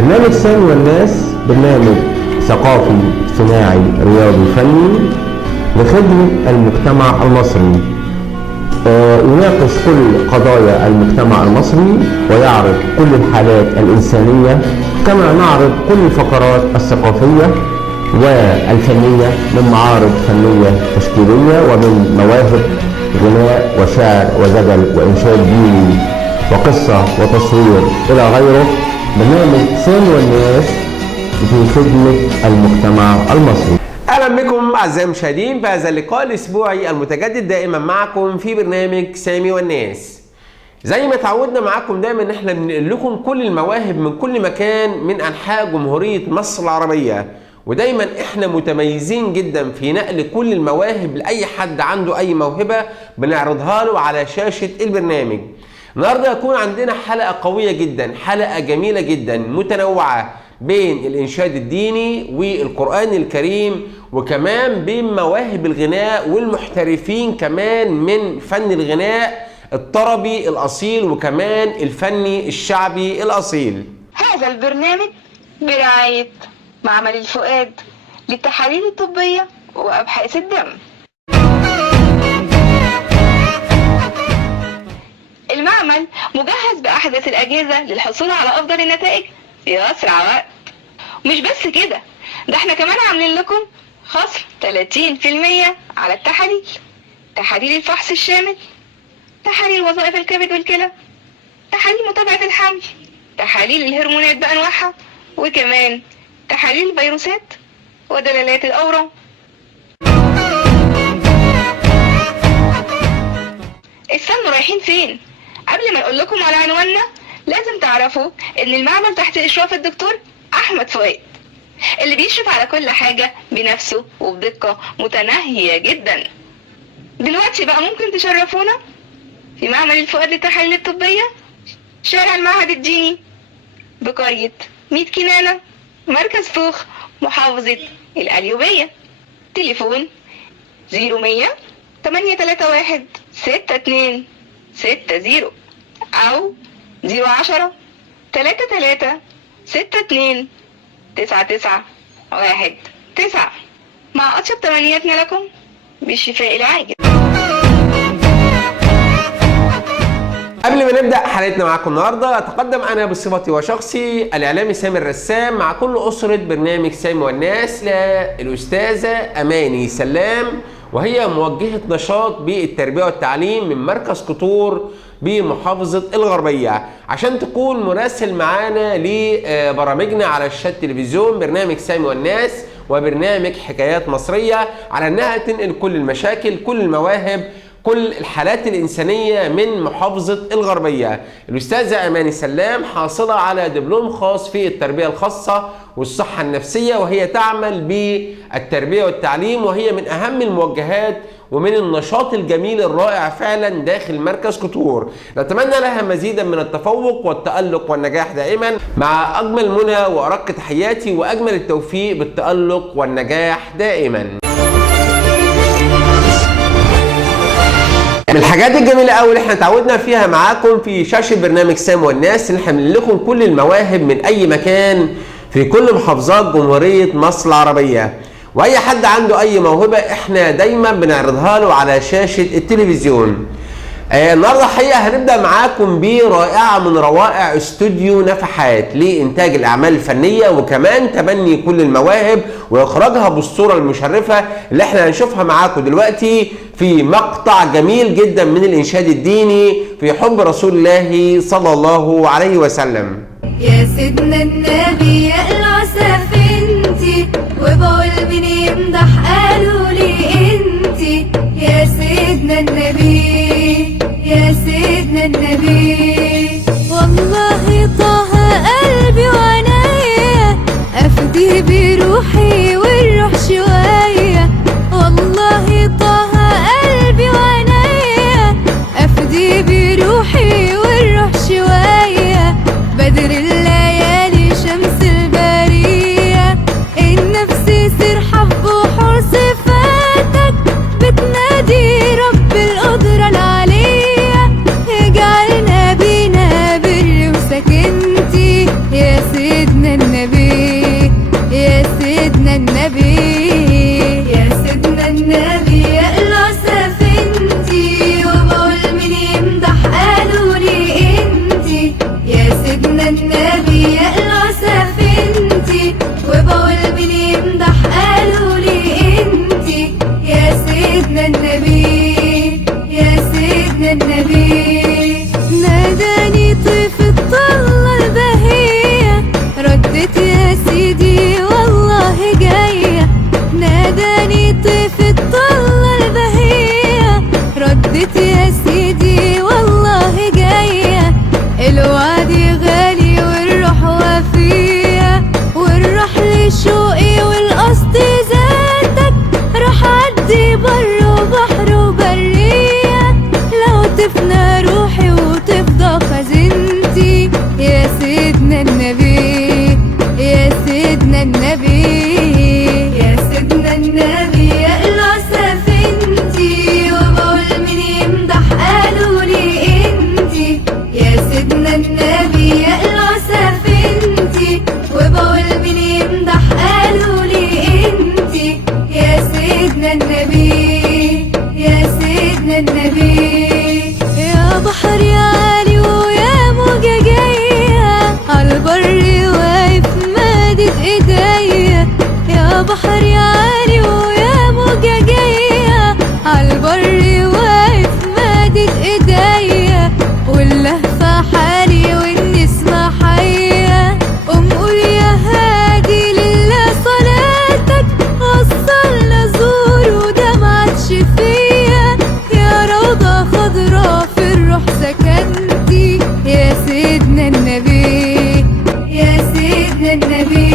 برنامج سامي والناس برنامج ثقافي اجتماعي رياضي فني لخدمة المجتمع المصري، يناقش كل قضايا المجتمع المصري ويعرض كل الحالات الإنسانية، كما نعرض كل الفقرات الثقافية والفنية من معارض فنية تشكيلية ومن مواهب غناء وشعر وجدل وإنشاد ديني وقصة وتصوير إلى غيره. برنامج سامي والناس في خدمة المجتمع المصري. اهلا بكم اعزائي المشاهدين في هذا اللقاء الاسبوعي المتجدد دائما معكم في برنامج سامي والناس. زي ما تعودنا معاكم دايما ان احنا بننقل لكم كل المواهب من كل مكان من انحاء جمهورية مصر العربية، ودايما احنا متميزين جدا في نقل كل المواهب لاي حد عنده اي موهبة بنعرضها له على شاشة البرنامج. النهارده هيكون عندنا حلقة قوية جدا، حلقة جميلة جدا متنوعة بين الإنشاد الديني والقرآن الكريم، وكمان بين مواهب الغناء والمحترفين كمان من فن الغناء الطربي الأصيل وكمان الفني الشعبي الأصيل. هذا البرنامج برعاية معمل الفؤاد للتحاليل الطبية وأبحاث الدم. المعمل مجهز بأحدث الأجهزة للحصول على أفضل النتائج في أسرع وقت. مش بس كده، ده احنا كمان عاملين لكم خصم 30% على التحاليل، تحاليل الفحص الشامل، تحاليل وظائف الكبد والكلى، تحاليل متابعة الحمل، تحاليل الهرمونات بأنواعها، وكمان تحاليل الفيروسات ودلالات الأورام. استنوا رايحين فين؟ قبل ما نقول لكم على عنواننا لازم تعرفوا ان المعمل تحت اشراف الدكتور احمد فؤاد اللي بيشرف على كل حاجة بنفسه وبدقة متناهية جدا. دلوقتي بقى ممكن تشرفونا في معمل الفؤاد للتحاليل الطبية، شارع المعهد الديني بقرية 100 كنانة، مركز فوخ، محافظة القليوبية. تليفون 0100 831 6260 أو 010 33 62 9919 مع أطيب تمنياتنا لكم بالشفاء العاجل. قبل ما نبدأ حلقتنا معاكم النهارده، أتقدم أنا بصفتي وشخصي الإعلامي سامي الرسام مع كل أسرة برنامج سامي والناس للأستاذة أماني سلام، وهي موجهة نشاط بالتربية والتعليم من مركز قطور بمحافظة الغربية، عشان تكون مراسل معانا لبرامجنا على شاشة التلفزيون برنامج سامي والناس وبرنامج حكايات مصرية، على انها تنقل كل المشاكل، كل المواهب، كل الحالات الإنسانية من محافظة الغربية. الأستاذة أماني سلام حاصلة على دبلوم خاص في التربية الخاصة والصحة النفسية، وهي تعمل بالتربية والتعليم، وهي من أهم الموجهات ومن النشاط الجميل الرائع فعلا داخل مركز قطور. نتمنى لها مزيدا من التفوق والتألق والنجاح دائما، مع أجمل منى وأرق تحياتي وأجمل التوفيق بالتألق والنجاح دائما. من الحاجات الجميلة قوي اللي احنا تعودنا فيها معاكم في شاشة برنامج سامي والناس، ان احنا بنقول لكم كل المواهب من اي مكان في كل محافظات جمهورية مصر العربية، واي حد عنده اي موهبة احنا دايما بنعرضها له على شاشة التلفزيون. النهارده الحقيقة هنبدأ معاكم برائعة من روائع استوديو نفحات لإنتاج الأعمال الفنية وكمان تبني كل المواهب وإخراجها بالصورة المشرفة اللي احنا هنشوفها معاكم دلوقتي في مقطع جميل جدا من الإنشاد الديني في حب رسول الله صلى الله عليه وسلم. يا سيدنا النبي يا العسى انتي، وبقول مين يمدح قالوا لي انتي، يا سيدنا النبي يا سيدنا النبي. والله طه قلبي وعنايا افدي بروحي والروح شوية، والله طه قلبي وعنايا افدي بروحي والروح شوية. بدر الليالي شمس البرية، النفس يصير حب وحور صفاتك بتنادي رب القدرة العلية. اجعلنا بينا بر وسكينة سيدنا النبي يا سيدنا النبي يا سيدنا النبي يقلع سفينتي وبقول مين يمدح قالوا لي انتي يا سيدنا النبي يقلع سفينتي وبقول مين يمدح قالوا لي انتي يا سيدنا النبي يا سيدنا النبي ناداني طيف الطلة البهية ردت يا سيدي والله جاية ناداني طيف الطلة البهية ردت يا سيدي والله جاية الوعد غالي والروح وفية والروح لشوقي والقصد ذاتك راح اعدي بر وبحر وبرية لو تفنى روحي وتفضى خزينتي يا سيدنا النبي يا سيدنا النبي يا سيدنا النبي يقلع سفينتي وبقول مين يمدح قالوا لي انتي يا سيدنا النبي يقلع سفينتي وبقول مين يمدح قالوا لي انتي يا سيدنا النبي يا سيدنا النبي يا بحر يا عالي ويا موجة جاية عالبر واقف مادد ايديا يا بحر يا عالي ويا موجة جاية عالبر واقف مادد ايديا واللهفة حالي والنسمة حية قول يا هادي لله صلاتك وصلنا زور ودمعة شفية يا روضة خضرا في الروح سكنتي يا سيدنا النبي يا سيدنا النبي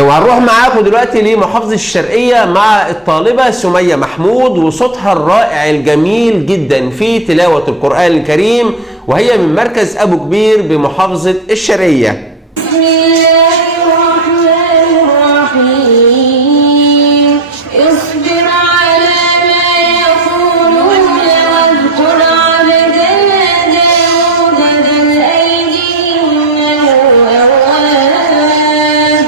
وهنروح معاكم دلوقتي لمحافظة الشرقية مع الطالبة سمية محمود وصوتها الرائع الجميل جدا في تلاوة القرآن الكريم وهي من مركز أبو كبير بمحافظة الشرقية. بسم الله الرحمن الرحيم اصبر على ما يقولون واذكر عبدنا داود ذا الأيد إنه أواب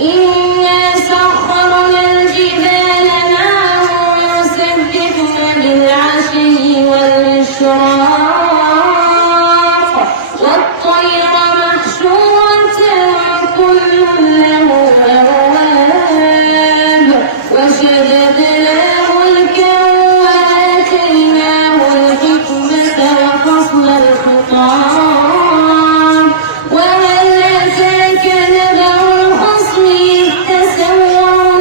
إنا سخرنا الجبال معه يسبحن بالعشي والإشراق والطير محشورة كل له أواب وشددناه ملكا وآتيناه الحكمة وفصل الخطاب وهل أتاك نبأ الخصم إذ تسوروا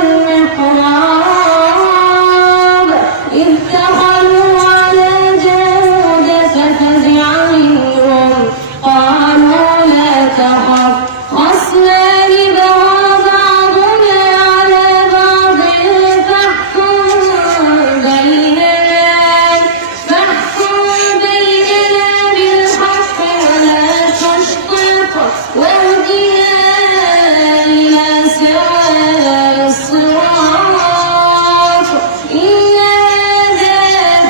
المحراب إذ دخلوا على داود ففزع منهم قالوا لا تخف خصمان بغى بعضنا على بعض فاحكم بيننا بالحق ولا تشطط واهدنا إلى سواء الصراط إن هذا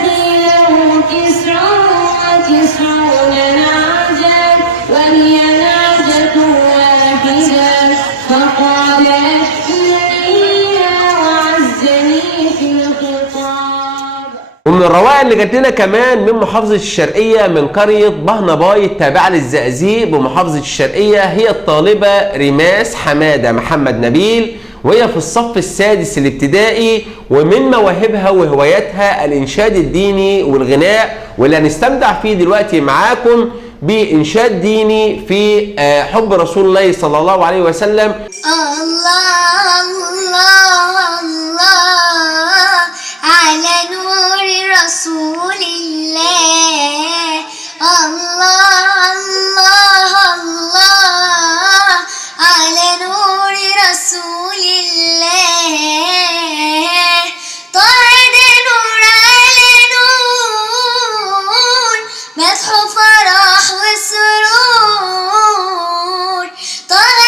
له 99 نعجة وهي نعجة واحدة فقال أكفلني وعزني في الخطاب. ومن الروائع اللي جات لنا كمان من محافظة الشرقية من قرية بهنباي التابعة للزقازيق بمحافظة الشرقية هي الطالبة ريماس حمادة محمد نبيل وهي في الصف السادس الابتدائي ومن مواهبها وهواياتها الإنشاد الديني والغناء واللي هنستمتع فيه دلوقتي معاكم بإنشاد ديني في حب رسول الله صلى الله عليه وسلم. الله الله الله على نور رسول الله الله الله الله على نور رسول الله طه نور على نور مدح فرح وسرور طه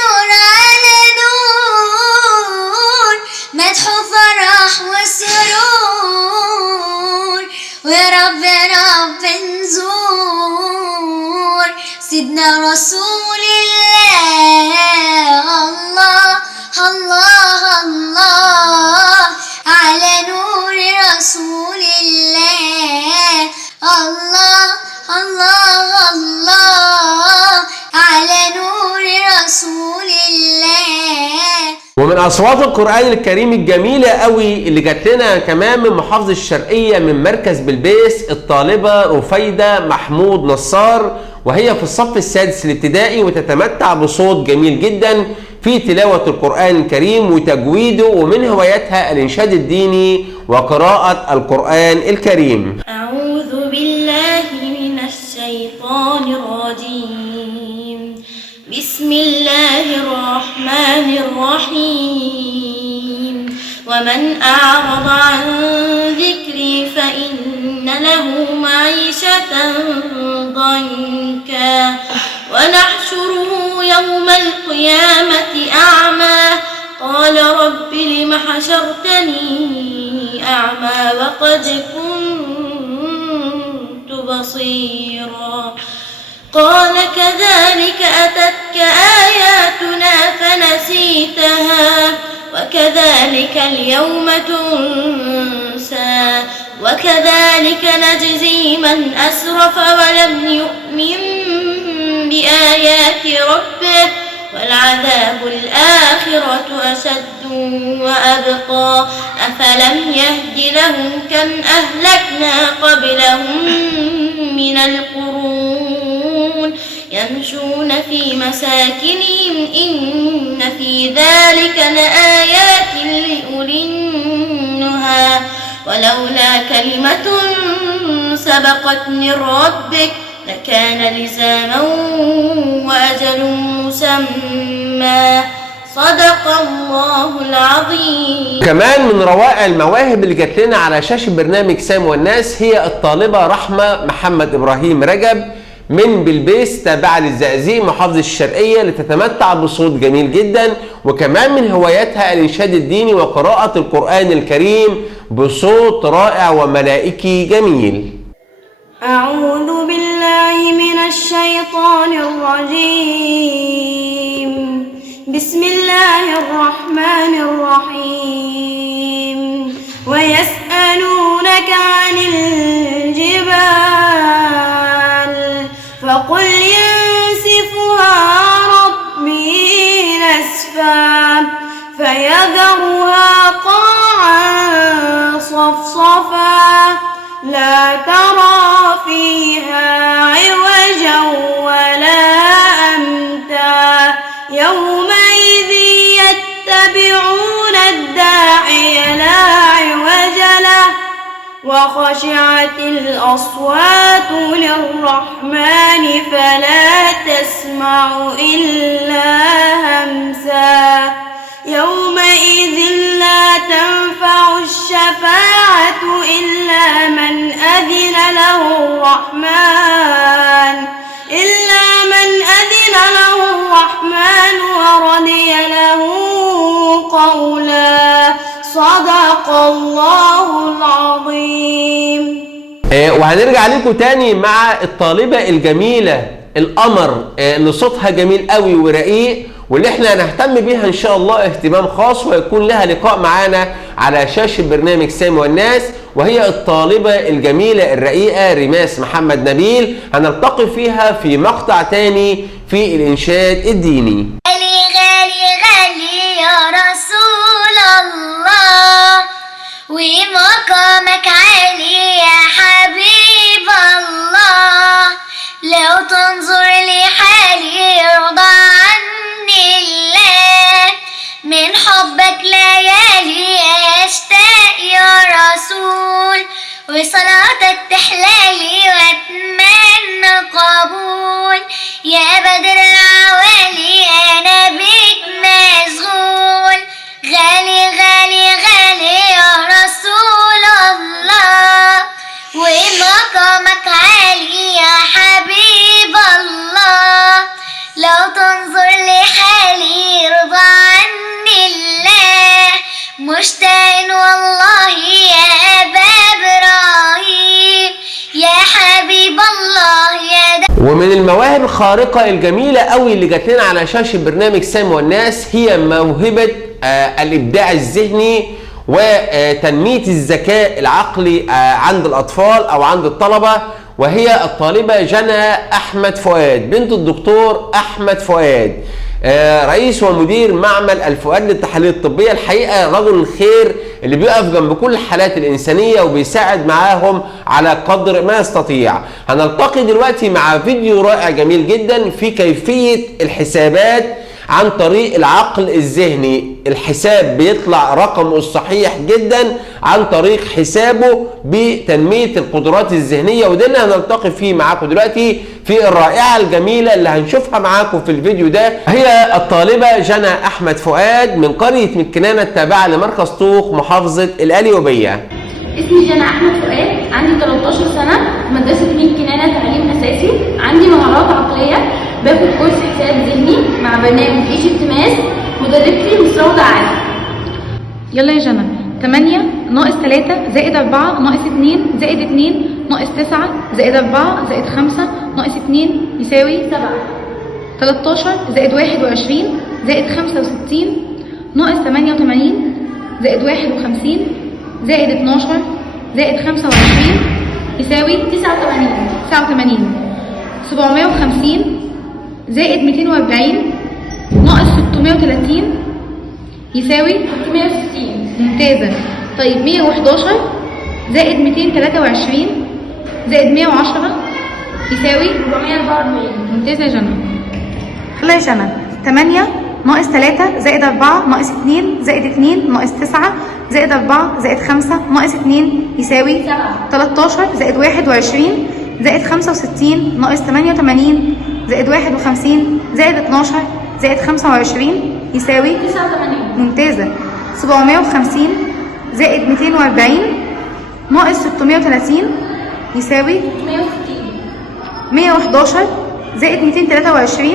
نور على نور مدح فرح وسرور ويا رب رب نزور سيدنا رسول الله. الله الله الله على نور رسول الله. الله الله الله على نور رسول الله. ومن اصوات القرآن الكريم الجميلة قوي اللي جات لنا كمان من محافظة الشرقية من مركز بلبيس الطالبة رفيدة محمود نصار، وهي في الصف السادس الابتدائي، وتتمتع بصوت جميل جدا في تلاوة القرآن الكريم وتجويده، ومن هواياتها الإنشاد الديني وقراءة القرآن الكريم. أعوذ بالله من الشيطان الرجيم. بسم الله الرحمن الرحيم. ومن أعرض عن ذكري فإن له معيشة ضنكا ونحشره يوم القيامة أعمى قال رب لم حشرتني أعمى وقد كنت بصيرا قال كذلك أتتك آياتنا فنسيتها وكذلك اليوم تنسى وكذلك نجزي من أسرف ولم يؤمن بآيات ربه والعذاب الآخرة أشد وأبقى أفلم يهد لهم كم أهلكنا قبلهم من القرون يمشون في مساكنهم إن في ذلك لآيات لأولي النهى ولولا كلمة سبقت من ربك لكان لزاما وأجل مسمى صدق الله العظيم. كمان من روائع المواهب اللي جات لنا على شاشة برنامج سامي والناس هي الطالبة رحمة محمد إبراهيم رجب من بلبيس تابعة للزقازيق محافظة الشرقية، اللي تتمتع بصوت جميل جدا، وكمان من هواياتها الإنشاد الديني وقراءة القرآن الكريم بصوت رائع وملائكي جميل. أعوذ بالله من الشيطان الرجيم. بسم الله الرحمن الرحيم. ويسألونك عن الجبال فقل ينسفها ربي نسفا فيذرها قاعا صفصفا لا ترى فيها عوجا ولا أمتا يومئذ يتبعون الداعي لا عوج له وخشعت الأصوات للرحمن فلا تسمع إلا همسا يومئذ لا تنفع الشفاعة إلا من أذن له الرحمن ورضي له قولا صدق الله العظيم. وهنرجع لكم تاني مع الطالبة الجميلة القمر اللي صوتها جميل قوي ورقيق، واللي احنا هنهتم بيها ان شاء الله اهتمام خاص، ويكون لها لقاء معانا على شاشة برنامج سامي والناس، وهي الطالبة الجميلة الرقيقة ريماس محمد نبيل. هنلتقي فيها في مقطع تاني في الإنشاد الديني. غالي غالي غالي يا رسول الله ومقامك عالي يا حبيب الله لو تنظر لحالي يرضى عني الله من حبك ليالي أشتاق يا رسول وصلاتك تحلالي واتمنى قبول يا بدر العوالي أنا بيك مشغول غالي غالي غالي يا رسول الله ومقامك عالي يا حبيب الله لو تنظر لحالي يرضى عني الله مشتاق والله يا أبا إبراهيم يا حبيب الله يا ومن المواهب الخارقة الجميلة قوي اللي جات لنا على شاشة برنامج سامي والناس هي موهبة الإبداع الذهني وتنمية الذكاء العقلي عند الأطفال أو عند الطلبة، وهي الطالبة جنى أحمد فؤاد بنت الدكتور أحمد فؤاد، رئيس ومدير معمل الفؤاد للتحاليل الطبية. الحقيقة رجل الخير اللي بيقف جنب كل الحالات الإنسانية وبيساعد معاهم على قدر ما يستطيع. هنلتقي دلوقتي مع فيديو رائع جميل جدا في كيفية الحسابات عن طريق العقل الذهني. الحساب بيطلع رقمه الصحيح جدا عن طريق حسابه بتنمية القدرات الذهنية، وده اللي هنلتقي فيه معاكم دلوقتي في الرائعة الجميلة اللي هنشوفها معاكم في الفيديو ده. هي الطالبة جنى أحمد فؤاد من قرية مكنانة التابعة لمركز طوخ محافظة القليوبية. اسمي جنى أحمد فؤاد، عندي 13 سنة، مدرسة مكنانة تعليم أساسي. عندي مهارات عقلية، باخد كورس حساب ذهني مع برنامج ايجيبت ماس، مدربتي مس روضة عادل. يلا يا جنى، 8 ناقص 3 زائد 4 ناقص 2 زائد 2 ناقص 9 زائد 4 زائد 5 ناقص 2 يساوي 7. 13 زائد 21 زائد 65 ناقص 88 زائد 51 زائد 12 زائد 25 يساوي 89. 750 زائد 240 ناقص 630 يساوي 660. ممتازة. طيب 111 زائد 223 زائد 110 يساوي 444. ممتازة يا جنى. يلا يا جنى، 8 ناقص 3 زائد 4 ناقص 2 زائد 2 ناقص 9 زائد 4 زائد 5 ناقص 2 يساوي 7. 13 زائد 21 زائد 65 ناقص 88 زائد 51 زائد 12 زائد 25 يساوي 89. ممتازة. 750 زائد 240 ناقص 630 يساوي 160. 111 زائد 223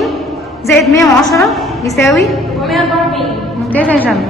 زائد 110 يساوي 444. ممتازة يا جنى.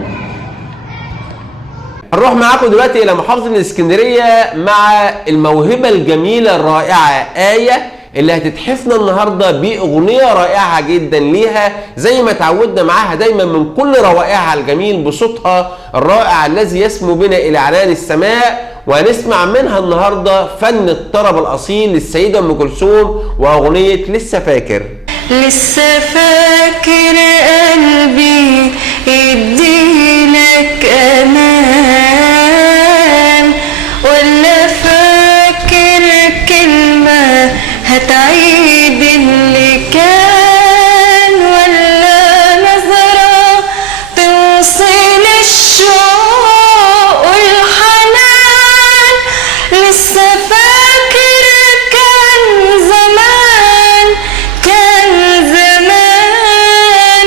هنروح معاكم دلوقتي الى محافظة الاسكندرية مع الموهبة الجميلة الرائعة آية اللي هتتحفنا النهاردة بأغنية رائعة جدا ليها زي ما تعودنا معاها دايما من كل روائعها الجميل بصوتها الرائع الذي يسمو بنا إلى عنان السماء. وهنسمع منها النهاردة فن الطرب الأصيل للسيدة أم كلثوم وأغنية لسه فاكر. لسه فاكر قلبي يديلك امان، ولا فاكر كلمة هتعيد اللي كان، ولا نظرة توصل الشوق والحنان. لسه فاكر كان زمان، كان زمان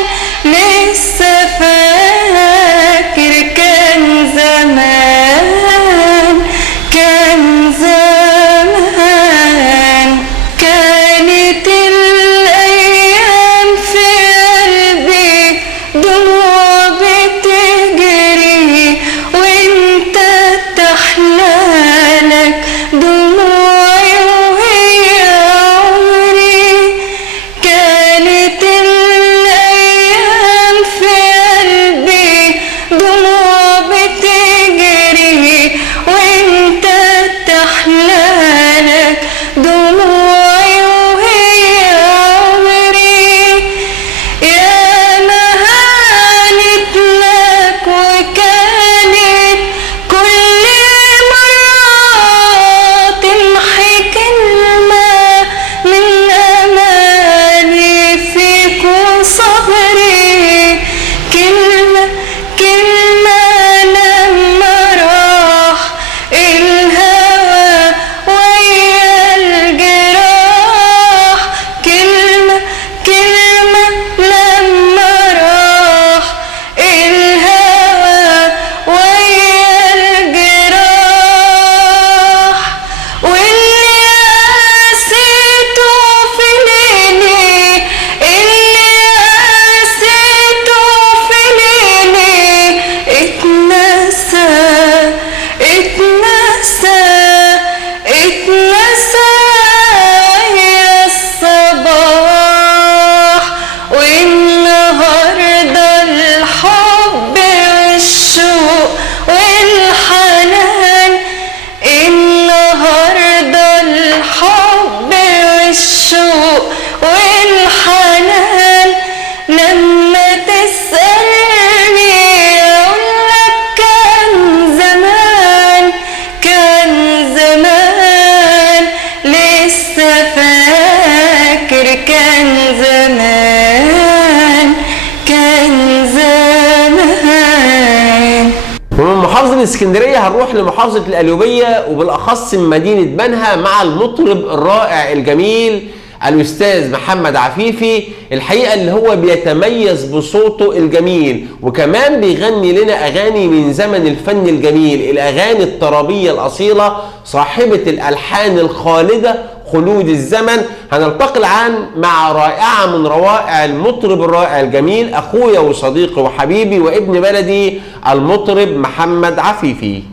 محافظة الاسكندرية هنروح لمحافظة القليوبية وبالأخص من مدينة بنها مع المطرب الرائع الجميل الأستاذ محمد عفيفي. الحقيقة اللي هو بيتميز بصوته الجميل، وكمان بيغني لنا أغاني من زمن الفن الجميل، الأغاني الطربية الأصيلة صاحبة الألحان الخالدة خلود الزمن. هنلتقي الآن مع رائعة من روائع المطرب الرائع الجميل، أخويا وصديقي وحبيبي وابن بلدي المطرب محمد عفيفي.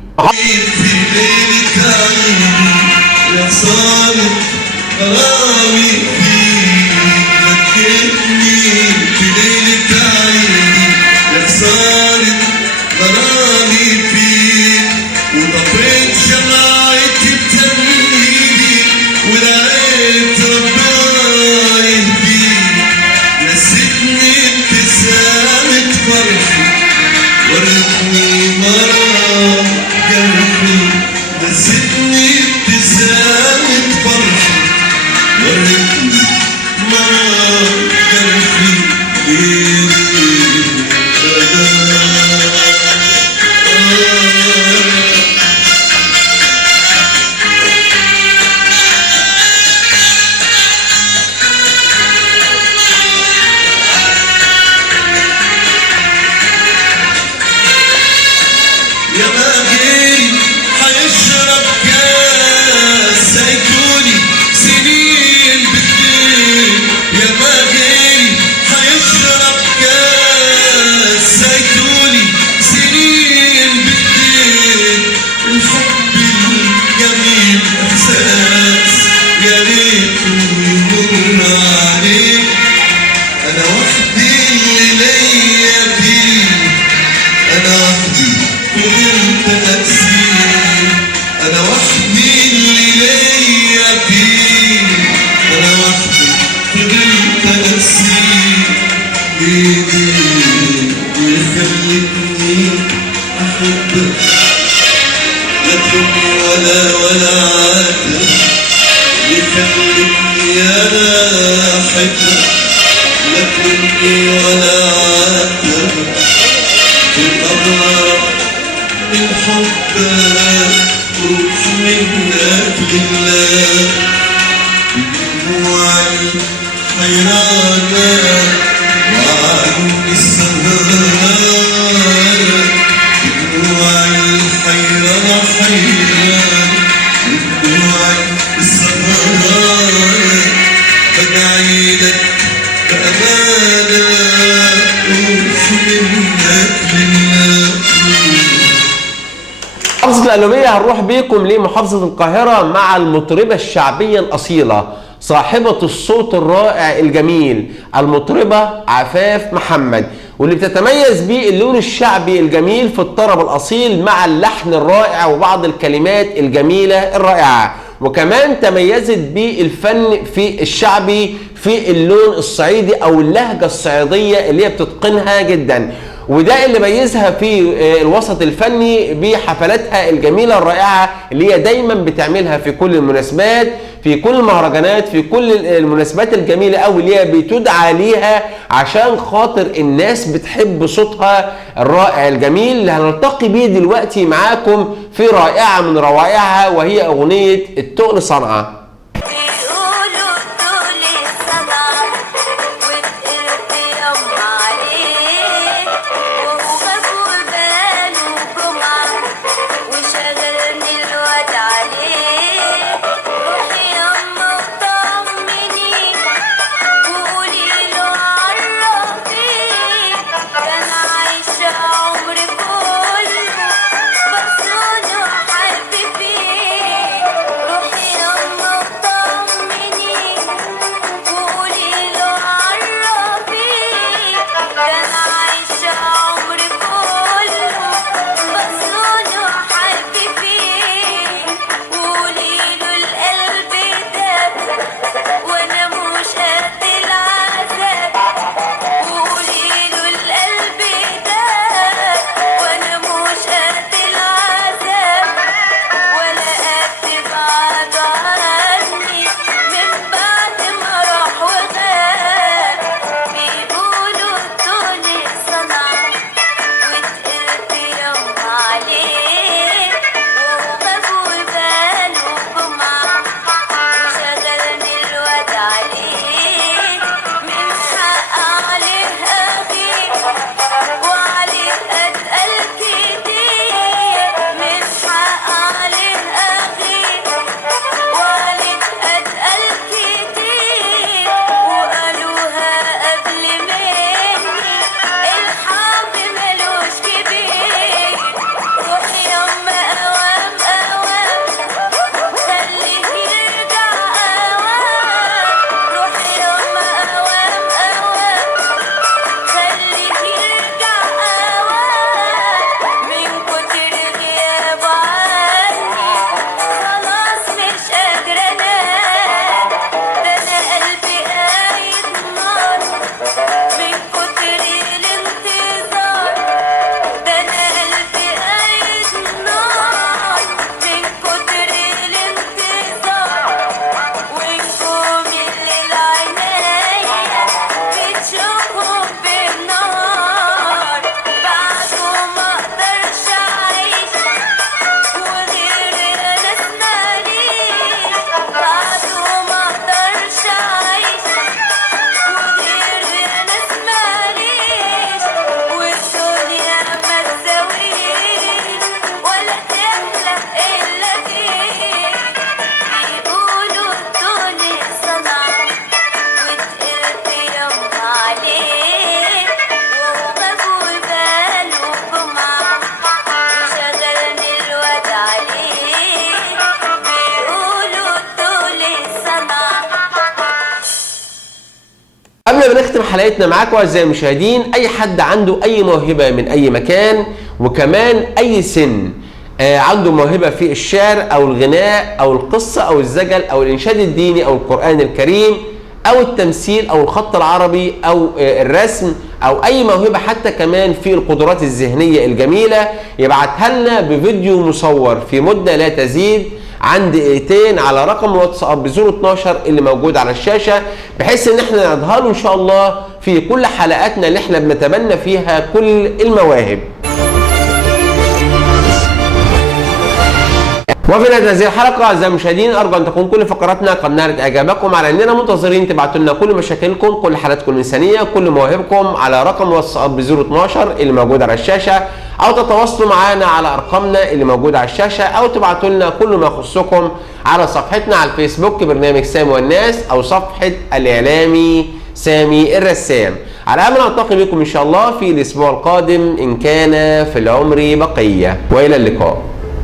محافظة القليوبية هنروح بيكم لمحافظة القاهرة مع المطربة الشعبية الأصيلة صاحبة الصوت الرائع الجميل المطربة عفاف محمد، واللي بتتميز بيه اللون الشعبي الجميل في الطرب الأصيل مع اللحن الرائع وبعض الكلمات الجميلة الرائعة. وكمان تميزت بالفن في الشعبي في اللون الصعيدي أو اللهجة الصعيدية اللي هي بتتقنها جدا، وده اللي ميزها في الوسط الفني بحفلاتها الجميلة الرائعة اللي هي دايما بتعملها في كل المناسبات، في كل المهرجانات، في كل المناسبات الجميلة أوي اللي هي بتدعى ليها عشان خاطر الناس بتحب صوتها الرائع الجميل اللي هنلتقي بيه دلوقتي معاكم في رائعة من روائعها وهي أغنية التقل صنعة. Then حلقتنا معاكم اعزائي المشاهدين. اي حد عنده اي موهبه من اي مكان، وكمان اي سن عنده موهبه في الشعر او الغناء او القصه او الزجل او الانشاد الديني او القران الكريم او التمثيل او الخط العربي او الرسم او اي موهبه حتى كمان في القدرات الذهنيه الجميله، يبعتها لنا بفيديو مصور في مده لا تزيد عن دقيقتين على رقم الواتساب 012 اللي موجود على الشاشه، بحيث ان احنا نعرضها له ان شاء الله في كل حلقاتنا اللي احنا بنتبنى فيها كل المواهب. وفي نهاية هذه الحلقة أعزائي المشاهدين أرجو أن تكون كل فقراتنا قد نالت إعجابكم، على أننا منتظرين تبعتوا لنا كل مشاكلكم، كل حالاتكم الإنسانية، كل مواهبكم على رقم الواتساب 012 اللي موجود على الشاشة، أو تتواصلوا معنا على أرقامنا اللي موجودة على الشاشة، أو تبعتوا لنا كل ما يخصكم على صفحتنا على الفيسبوك برنامج سامي والناس، أو صفحة الإعلامي سامي الرسام. على أمل ألتقي بكم إن شاء الله في الأسبوع القادم إن كان في العمر بقية، وإلى اللقاء.